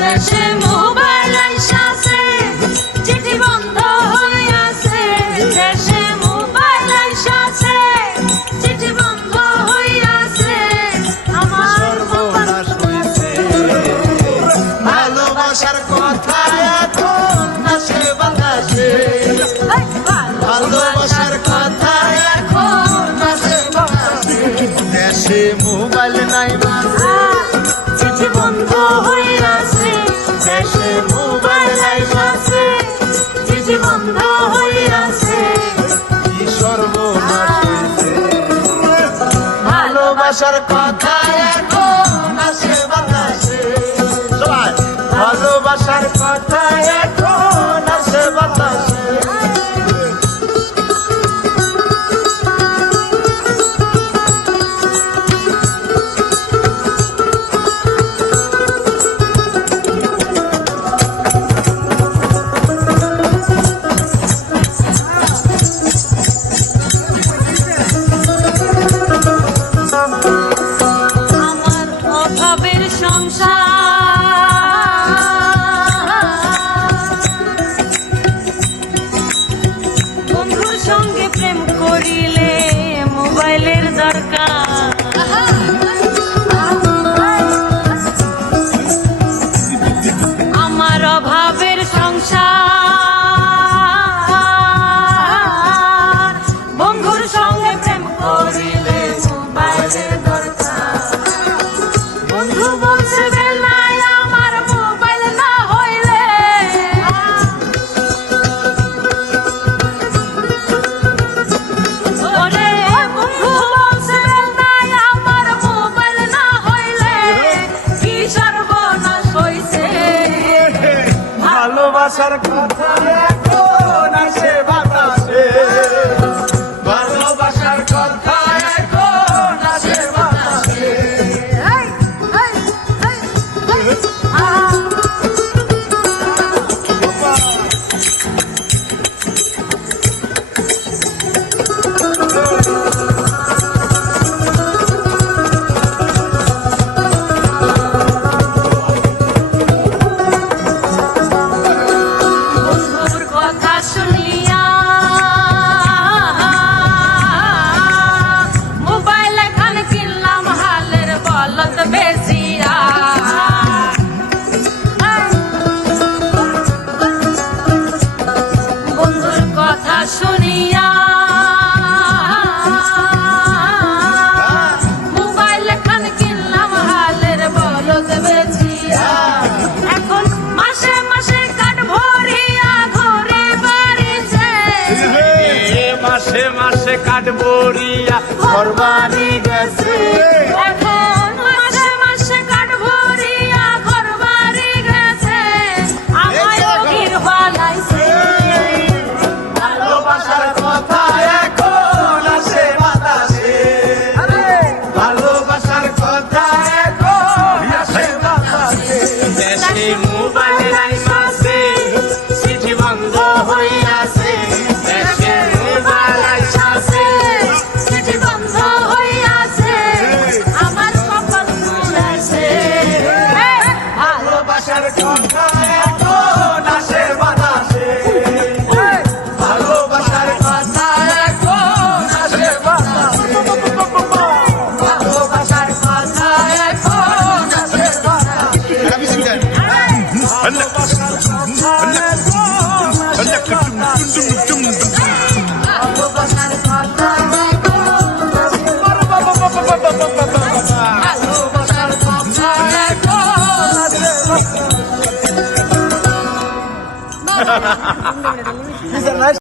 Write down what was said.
দেশে মোবাইল আইসাছে, চিঠি বন্ধ হইয়াছে। দেশে মোবাইল আইসাছে, চিঠি বন্ধ হইয়াছে। আমার সর্বনাশ হইছে। ভালোবাসার কথা এখন আসে বাতাসে, ভালোবাসার কথা এখন আসে বাতাসে। দেশে মোবাইল নাই মাঝে, চিঠি বন্ধ হইয়াছে। দেশে মোবাইল আইসাছে, চিঠি বন্ধ হইয়াছে। কি সর্বনাশ হইছে। ভালোবাসার কথা এখন আসে বাতাসে, সবাই ভালোবাসার কথা এখন আসে বাতাসে। আমার অভাবের সংসার, বন্ধুর সঙ্গে প্রেম করিলে মোবাইলের দরকার। আমার অভাবের সংসার, বন্ধুর সঙ্গে প্রেম করিলে মোবাইলের দরকার। বন্ধু বলছে বেলায় আমার মোবাইল না হইলে, ওরে বন্ধু বলছে বেলায় আমার মোবাইল না হইলে কি সর্বনাশ হইছে। ভালোবাসার কথা এখন আসে বাতাসে, ভালোবাসার কথা এখন আসে বাতাসে। এই, এই, এই, এই, বন্ধুর কথা শুনিয়া মোবাইল এখন কিনলাম হালের বলদ বেচিয়া। বন্ধুর কথা শুনিয়া মোবাইল এখন কিনলাম হালের বলদ বেচিয়া। এখন মাসে মাসে কাঠ ভরিয়া ঘরে বাড়িছে, মাসে মাসে কাঠ বরিয়া ঘর বাড়ি গেছে। এখন মাসে মাসে কাঠ ভরিয়া ঘর বাড়ি গেছে। আমায় রোগীর বানাইছে। ভালোবাসার কথা এখন আসে বাতাসে, ভালোবাসার কথা এখন আসে বাতাসে। দেশে মোবাইল আইসাছে, চিঠি বন্ধ হইয়াছে। দেশে মোবাইল আইসাছে, চিঠি বন্ধ হইয়াছে। আমার কপাল পুড়াইছে। ভালোবাসার কথা এখন আসে বাতাসে, ভালোবাসার কথা এখন আসে বাতাসে। ভালোবাসার কথা এখন আসে বাতাসে। ভালোবাসার কথা এখন আসে বাতাসে। ভালোবাসার কথা এখন আসে বাতাসে। ভালোবাসার কথা এখন আসে বাতাসে।